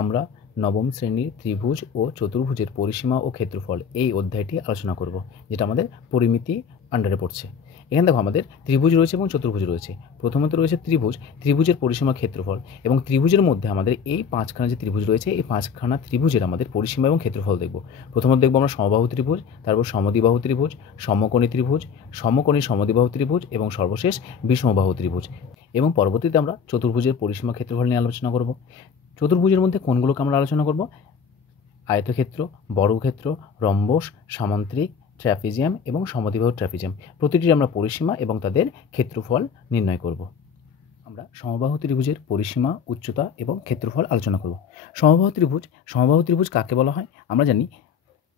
আমরা নবম শ্রেণীর ত্রিভুজ ও চতুর্ভুজের পরিসীমা ও ক্ষেত্রফল এই অধ্যায়টি আলোচনা করব, যেটা আমাদের পরিমিতি আন্ডারে পড়ছে। এখানে দেখো আমাদের ত্রিভুজ রয়েছে এবং চতুর্ভুজ রয়েছে। প্রথমত রয়েছে ত্রিভুজ, ত্রিভুজের পরিসীমা ক্ষেত্রফল, এবং ত্রিভুজের মধ্যে আমাদের এই পাঁচখানা যে ত্রিভুজ রয়েছে এই পাঁচখানা ত্রিভুজের আমাদের পরিসীমা এবং ক্ষেত্রফল দেখব। প্রথমত দেখব আমরা সমবাহু ত্রিভুজ, তারপর সমদ্বিবাহু ত্রিভুজ, সমকোণী ত্রিভুজ, সমকোণী সমদ্বিবাহু ত্রিভুজ এবং সর্বশেষ বিষমবাহু ত্রিভুজ। এবং পরবর্তীতে আমরা চতুর্ভুজের পরিসীমা ক্ষেত্রফল নিয়ে আলোচনা করব। চতুর্ভুজের মধ্যে কোনগুলোকে আমরা আলোচনা করব? আয়তক্ষেত্র, বর্গক্ষেত্র, রম্বস, সামান্তরিক, ট্র্যাপিজিয়াম এবং সমদ্বিবাহু ট্র্যাপিজিয়াম। প্রতিটির আমরা পরিসীমা এবং তাদের ক্ষেত্রফল নির্ণয় করব। আমরা সমবাহু ত্রিভুজের পরিসীমা, উচ্চতা এবং ক্ষেত্রফল আলোচনা করব। সমবাহু ত্রিভুজ কাকে বলা হয়? আমরা জানি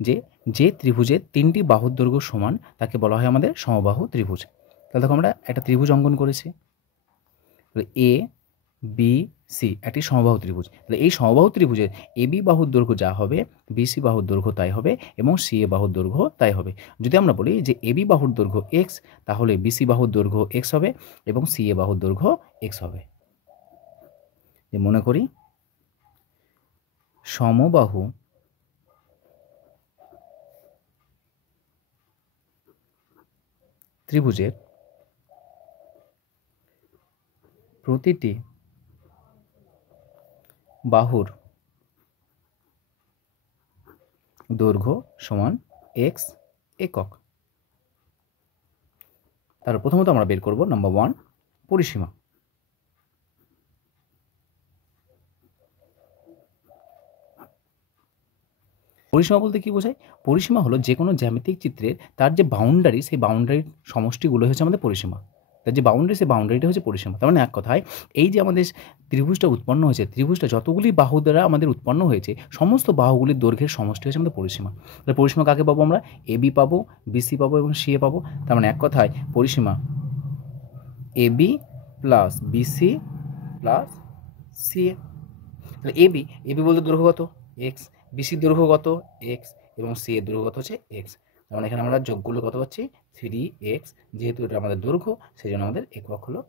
যে ত্রিভুজের তিনটি বাহুর দৈর্ঘ্য সমান তাকে বলা হয় আমাদের সমবাহু ত্রিভুজ। তাহলে দেখো আমরা একটা ত্রিভুজ অঙ্কন করেছি, এ বি সি একটি সমবাহু ত্রিভুজ। তাহলে এই সমবাহু ত্রিভুজের এ বি বাহুর দৈর্ঘ্য যা হবে বিসি বাহুর দৈর্ঘ্য তাই হবে এবং সি এ বাহুর দৈর্ঘ্য তাই হবে। যদি আমরা বলি যে এ বি বাহুর দৈর্ঘ্য এক্স, তাহলে বিসি বাহুর দৈর্ঘ্য এক্স হবে এবং সি এ বাহুর দৈর্ঘ্য এক্স হবে। যে মনে করি সমবাহু ত্রিভুজের প্রতিটি বাহুর দৈর্ঘ্য সমান এক্স একক। তাহলে প্রথমত আমরা বের করব নাম্বার 1 পরিসীমা। পরিসীমা বলতে কি বোঝায়? পরিসীমা হলো যে কোনো জ্যামিতিক চিত্রের তার যে বাউন্ডারি, সেই বাউন্ডারির সমষ্টিগুলো হচ্ছে আমাদের পরিসীমা। তার যে বাউন্ডারি, সেই বাউন্ডারিটা হচ্ছে পরিসীমা। তার মানে এক কথায় এই যে আমাদের ত্রিভুজটা উৎপন্ন হয়েছে, ত্রিভুজটা যতগুলি বাহু দ্বারা আমাদের উৎপন্ন হয়েছে সমস্ত বাহুগুলির দৈর্ঘ্যের সমষ্টি হচ্ছে আমাদের পরিসীমা। তাহলে পরিসীমা কাকে পাবো আমরা? এ বি পাবো, বিসি পাবো এবং সি এ পাবো। তার মানে এক কথায় পরিসীমা A B plus B C plus C A. তাহলে এ বি বলতে দৈর্ঘ্য কত? এক্স। বিসির দৈর্ঘ্য কত? এক্স। এবং সি এর দৈর্ঘ্য কত হচ্ছে এক্স। তার মানে এখানে আমরা যোগগুলো কত পাচ্ছি? 3x। যেহেতু এটা আমাদের দৈর্ঘ্য সেই জন্য আমাদের একক হলো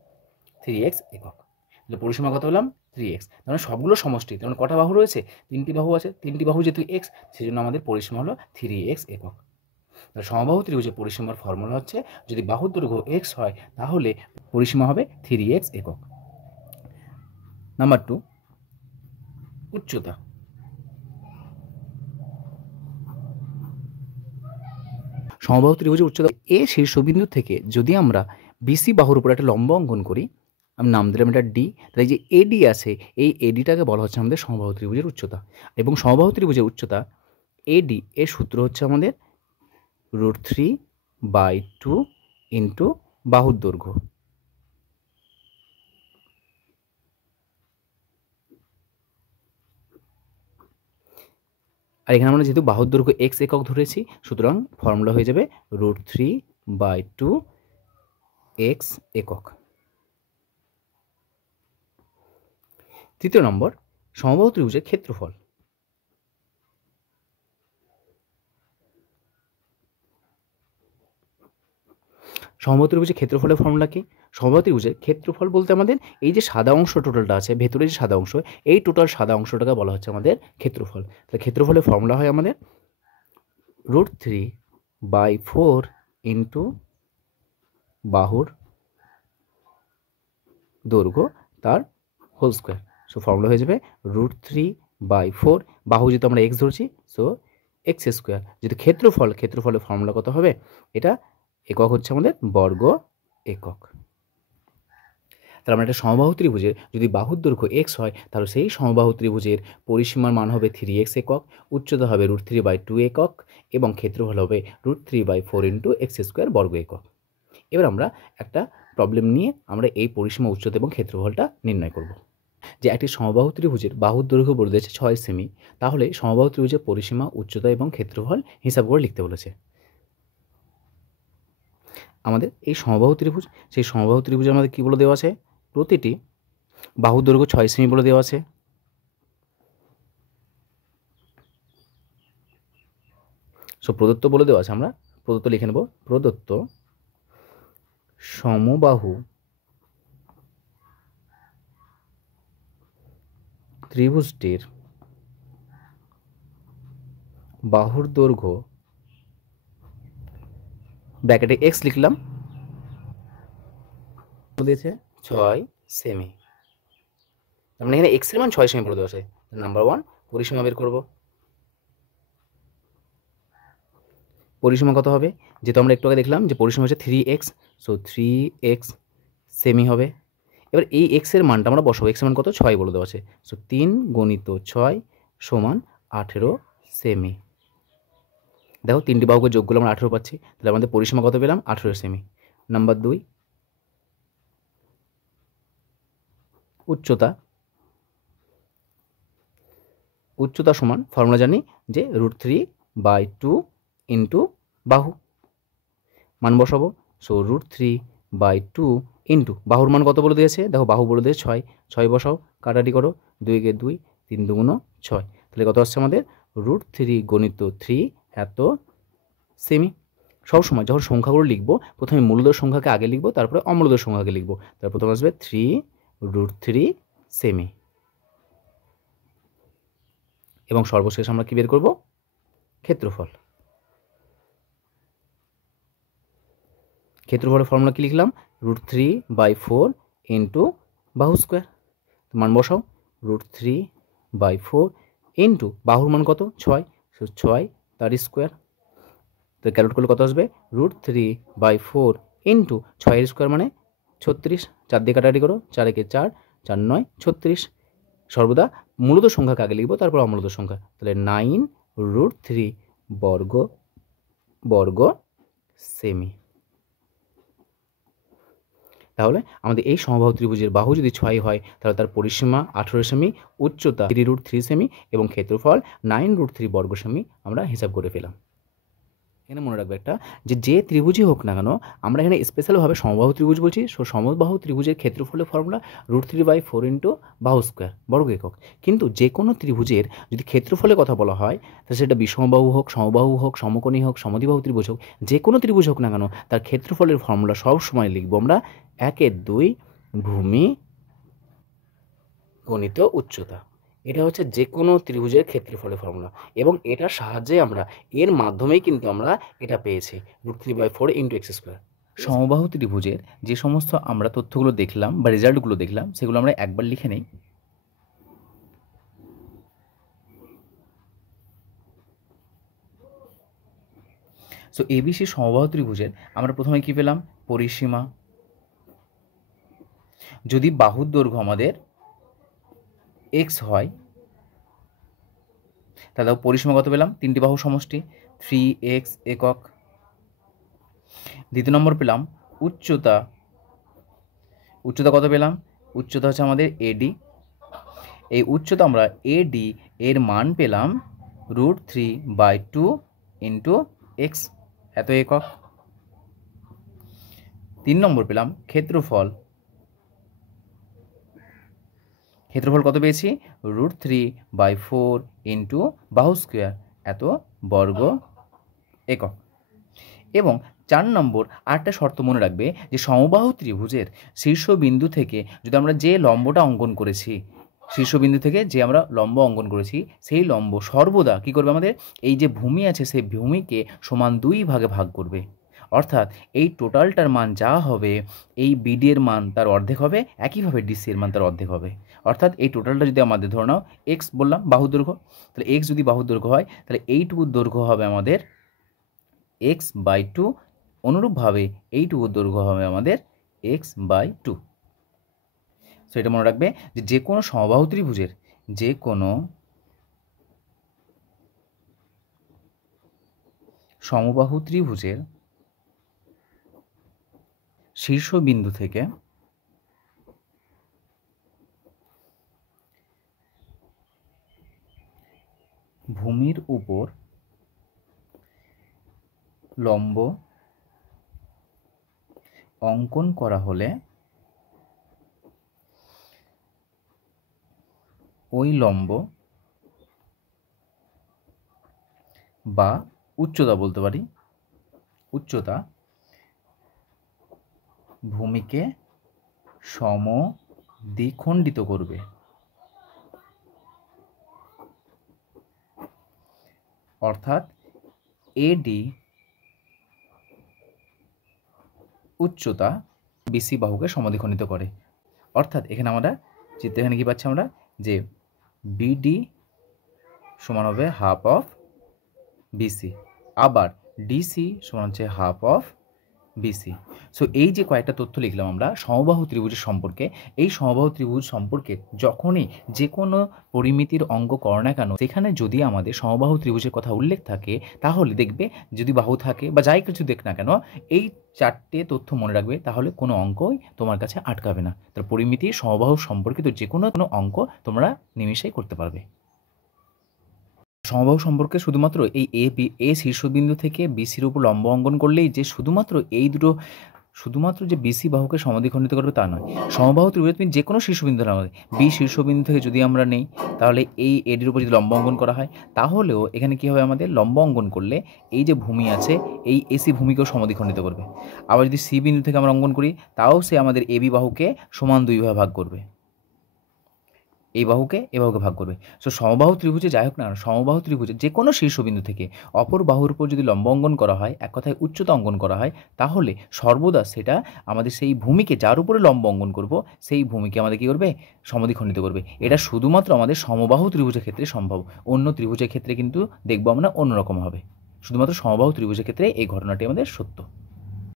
3x একক। তাহলে পরিসীমা কত হলাম? 3x। তার মানে সবগুলো সমষ্টি। তার মানে কটা বাহু রয়েছে? 3টি বাহু আছে। 3টি বাহু যেহেতু এক্স সেই জন্য আমাদের পরিসীমা হলো 3x একক। তাহলে সমবাহু ত্রিভুজের পরিসীমার ফর্মুলা হচ্ছে যদি বাহুর দৈর্ঘ্য এক্স হয় তাহলে পরিসীমা হবে 3x একক। নাম্বার 2 উচ্চতা। সমবাহু ত্রিভুজের উচ্চতা এ শীর্ষবিন্দু থেকে যদি আমরা বিসি বাহুর উপর একটা লম্ব অঙ্কন করি, আমি নাম দিলাম এটা ডি, তাই যে এডি আছে এই এডিটাকে বলা হচ্ছে আমাদের সমবাহু ত্রিভুজের উচ্চতা। এবং সমবাহু ত্রিভুজের উচ্চতা এডি এর সূত্র হচ্ছে আমাদের √3/2 ইন্টু বাহুর দৈর্ঘ্য। আর এখানে আমরা যেহেতু বাহুর দৈর্ঘ্য এক্স একক ধরেছি সুতরাং ফর্মুলা হয়ে যাবে √3/2 এক্স একক। তৃতীয় নম্বর সমবাহু ত্রিভুজের ক্ষেত্রফল। সমবাহু ত্রিভুজের ক্ষেত্রফলের ফর্মুলা কি? সমবাহু ত্রিভুজের ক্ষেত্রফল বলতে আমাদের এই যে সাদা অংশ টোটালটা আছে, ভেতরে যে সাদা অংশ, এই টোটাল সাদা অংশটাকে বলা হচ্ছে আমাদের ক্ষেত্রফল। তাহলে ক্ষেত্রফলের ফর্মুলা হয় আমাদের √3/4 ইন্টু বাহুর দৈর্ঘ্য তার হোল স্কোয়ার। সো ফর্মুলা হয়ে যাবে √3/4, বাহু যেহেতু আমরা এক্স ধরছি সো এক্স স্কোয়ার। যেহেতু ক্ষেত্রফলের ফর্মুলা কত হবে? এটা একক হচ্ছে আমাদের বর্গ একক। তাহলে আমরা একটা সমবাহু ত্রিভুজের যদি বাহুর দৈর্ঘ্য এক্স হয় তাহলে সেই সমবাহু ত্রিভুজের পরিসীমার মান হবে 3x একক, উচ্চতা হবে √3/2 একক এবং ক্ষেত্রফল হবে √3/4 ইন্টু এক্স স্কোয়ার বর্গ একক। এবার আমরা একটা প্রবলেম নিয়ে আমরা এই পরিসীমা, উচ্চতা এবং ক্ষেত্রফলটা নির্ণয় করব। যে একটি সমবাহু ত্রিভুজের বাহুর দৈর্ঘ্য বলে দিয়েছে 6 সেমি, তাহলে সমবাহু ত্রিভুজের পরিসীমা, উচ্চতা এবং ক্ষেত্রফল হিসাব করে লিখতে বলেছে। আমাদের এই সমবাহু ত্রিভুজ, সেই সমবাহু ত্রিভুজে আমাদের কী বলে দেওয়া আছে? প্রতিটি বাহুর দৈর্ঘ্য 6 সেমি বলে দেওয়া আছে। সো প্রদত্ত বলে দেওয়া আছে, আমরা প্রদত্ত লিখে নেব। প্রদত্ত সমবাহু ত্রিভুজটির বাহুর দৈর্ঘ্য ব্র্যাকেটে এক্স লিখলাম, দিয়েছে 6 সেমি। তার মানে এখানে এক্স এর মান 6 সেমি বলে দেওয়া আছে। নাম্বার 1 পরিসীমা বের করব। পরিসীমা কত হবে? যেহেতু আমরা একটু আগে দেখলাম যে পরিসীমা হচ্ছে 3x, সো 3x সেমি হবে। এবার এই এক্স এর মানটা আমরা বসাবো। এক্স এর মান কত? 6 বলে দেওয়া আছে। সো 3 গুণিত 6 সমান 18 সেমি। দেখো তিনটি বাহুকে যোগ করলে আমরা 18 পাচ্ছি, তাহলে আমাদের পরিসীমা কত পেলাম? 18 সেমি। নাম্বার 2 উচ্চতা। উচ্চতা সমান ফর্মুলা জানি যে √3/2 ইন্টু বাহু। মান বসাবো। সো √3/2 ইন্টু বাহুর মান কত বলে দিয়েছে? দেখো বাহু বলে দিয়েছে 6, 6 বসাও, কাটাটি করো, 2 কে 2, 3 দুগুণ 6, তাহলে কত আসছে আমাদের? √3 গুণিত 3 এত সেমি। সবসময় যখন সংখ্যাগুলো লিখবো প্রথমে মূলদের সংখ্যাকে আগে লিখবো, তারপরে অমূলদের সংখ্যাকে লিখবো। তারপর প্রথমে আসবে 3√3 সেমি। এবং সর্বশেষ আমরা কি বের করব? ক্ষেত্রফল। ক্ষেত্রফলের ফর্মুলা কি লিখলাম? √3/4 ইন্টু বাহু স্কোয়ার। মান বসাও। √3/4 ইন্টু বাহুর মান কত? 6, 6 তার স্কোয়ার। তো ক্যালকুলেট করলে কত আসবে? √3/4 ইন্টু 6 স্কোয়ার মানে 36। 4 দিয়ে কাটাকাটি করো, 4 একে 4, 4 9 36। সর্বদা মূলত সংখ্যাকে আগে লিখবো, তারপর অমূলত সংখ্যা। তাহলে 9√3 বর্গ বর্গ সেমি। তাহলে আমাদের এই সমবাহু ত্রিভুজের বাহু যদি 6 হয় তাহলে তার পরিসীমা 18 সেমি, উচ্চতা 3√3 সেমি এবং ক্ষেত্রফল 9√3 বর্গ সেমি আমরা হিসাব করে ফেলাম। এখানে মনে রাখবে একটা, যে ত্রিভুজই হোক না কেন আমরা এখানে স্পেশালভাবে সমবাহু ত্রিভুজ বলছি। সো সমবাহু ত্রিভুজের ক্ষেত্রফলের ফর্মুলা √3/4 ইন্টু বাহু স্কোয়ার বর্গ একক। কিন্তু যে কোনো ত্রিভুজের যদি ক্ষেত্রফলের কথা বলা হয় তাহলে সেটা বিষমবাহু হোক, সমবাহু হোক, সমকোণী হোক, সমদ্বিবাহু ত্রিভুজ হোক, যে কোনো ত্রিভুজ হোক না কেন তার ক্ষেত্রফলের ফর্মুলা সবসময় লিখবো আমরা 1/2 ভূমি গণিত উচ্চতা। এটা হচ্ছে যে কোনো ত্রিভুজের ক্ষেত্রফলের ফর্মুলা, এবং এটার সাহায্যে আমরা এর মাধ্যমেই কিন্তু আমরা এটা পেয়েছি √3/4 ইন্টু এক্স স্কোয়ার। সমবাহু ত্রিভুজের যে সমস্ত আমরা তথ্যগুলো দেখলাম বা রেজাল্টগুলো দেখলাম সেগুলো আমরা একবার লিখে নেই। সো এবিসি সমবাহু ত্রিভুজের আমরা প্রথমে কি পেলাম? পরিসীমা। যদি বাহুর দৈর্ঘ্য আমাদের এক্স হয় তাহলে পরিসীমা কত পেলাম? তিনটি বাহু সমষ্টি 3x একক। দ্বিতীয় নম্বর পেলাম উচ্চতা। উচ্চতা কত পেলাম? উচ্চতা হচ্ছে আমাদের এডি। এই উচ্চতা আমরা এডি এর মান পেলাম √3/2 ইন্টু এক্স এত একক। 3 নম্বর পেলাম ক্ষেত্রফল। ক্ষেত্রফল কত পেয়েছি? √3/4 ইন্টু বাহু স্কোয়ার এত বর্গ একক। এবং 4 নম্বর আরেকটা শর্ত মনে রাখবে যে সমবাহু ত্রিভুজের শীর্ষবিন্দু থেকে যদি আমরা যে লম্বটা অঙ্কন করেছি, শীর্ষবিন্দু থেকে যে আমরা লম্ব অঙ্কন করেছি সেই লম্ব সর্বদা কী করবে? আমাদের এই যে ভূমি আছে সেই ভূমিকে সমান 2 ভাগে ভাগ করবে। অর্থাৎ এই টোটালটার মান যা হবে এই বিডি এর মান তার অর্ধেক হবে, একইভাবে ডিসি এর মান তার অর্ধেক হবে। অর্থাৎ এই টোটালটা যদি আমাদের ধরে নাও এক্স বললাম বাহু দৈর্ঘ্য, তাহলে এক্স যদি বাহু দৈর্ঘ্য হয় তাহলে এইটুকুর দৈর্ঘ্য হবে আমাদের x/2। অনুরূপভাবে এইটুকুর দৈর্ঘ্য হবে আমাদের x/2। সো এটা মনে রাখবে যে কোনো সমবাহু ত্রিভুজের যে কোনো সমবাহু ত্রিভুজের শীর্ষবিন্দু থেকে ভূমির উপর লম্ব অঙ্কন করা হলে ওই লম্ব বা উচ্চতা বলতে পারি, উচ্চতা ভূমিকে সমদ্বিখণ্ডিত করবে। অর্থাৎ এডি উচ্চতা বিসি বাহুকে সমদ্বিখণ্ডিত করে। অর্থাৎ এখানে আমরা চিত্রে এখানে কী পাচ্ছি আমরা যে বিডি সমান হবে হাফ অফ বিসি, আবার ডিসি সমান হচ্ছে হাফ অফ বিসি। সো এই যে কয়েকটা তথ্য লিখলাম আমরা সমবাহু ত্রিভুজের সম্পর্কে, এই সমবাহু ত্রিভুজ সম্পর্কে যখনই যে কোনো পরিমিতির অঙ্ক করো না কেন সেখানে যদি আমাদের সমবাহু ত্রিভুজের কথা উল্লেখ থাকে তাহলে দেখবে যদি বাহু থাকে বা যাই কিছু দেখ না কেন এই চারটে তথ্য মনে রাখবে, তাহলে কোনো অঙ্কই তোমার কাছে আটকাবে না। তার পরিমিতির সমবাহু সম্পর্কিত যে কোনো অঙ্ক তোমরা নিমেষেই করতে পারবে। সমবাহু সম্পর্কে শুধুমাত্র এই এ শীর্ষবিন্দু থেকে বিসির উপর লম্ব অঙ্কন করলেই যে শুধুমাত্র এই দুটো শুধুমাত্র যে বিসি বাহুকে সমদ্বিখণ্ডিত করবে তা নয়, সমবাহু ত্রিভুজে তুমি যে কোনো শীর্ষবিন্দু নাও, বি শীর্ষবিন্দু থেকে যদি আমরা নেই তাহলে এই এডির উপর যদি লম্ব অঙ্কন করা হয় তাহলেও এখানে কী হবে, আমাদের লম্ব অঙ্কন করলে এই যে ভূমি আছে এই এসি ভূমিকেও সমদ্বিখণ্ডিত করবে। আবার যদি সি বিন্দু থেকে আমরা অঙ্কন করি তাও সে আমাদের এবি বাহুকে সমান দুই ভাগে ভাগ করবে, এই বাহুকে এ বাহুকে ভাগ করবে। সো সমবাহু ত্রিভুজে যাই হোক না, সমবাহু ত্রিভুজে যে কোনো শীর্ষবিন্দু থেকে অপর বাহুর উপর যদি লম্ব অঙ্কন করা হয়, এক কথায় উচ্চতা অঙ্কন করা হয়, তাহলে সর্বদা সেটা আমাদের সেই ভূমিকে যার উপরে লম্ব অঙ্কন করব সেই ভূমিকে আমাদের কী করবে, সমদ্বিখণ্ডিত করবে। এটা শুধুমাত্র আমাদের সমবাহু ত্রিভুজের ক্ষেত্রে সম্ভব, অন্য ত্রিভুজের ক্ষেত্রে কিন্তু দেখবো আমরা অন্যরকম হবে। শুধুমাত্র সমবাহু ত্রিভুজের ক্ষেত্রে এই ঘটনাটি আমাদের সত্য।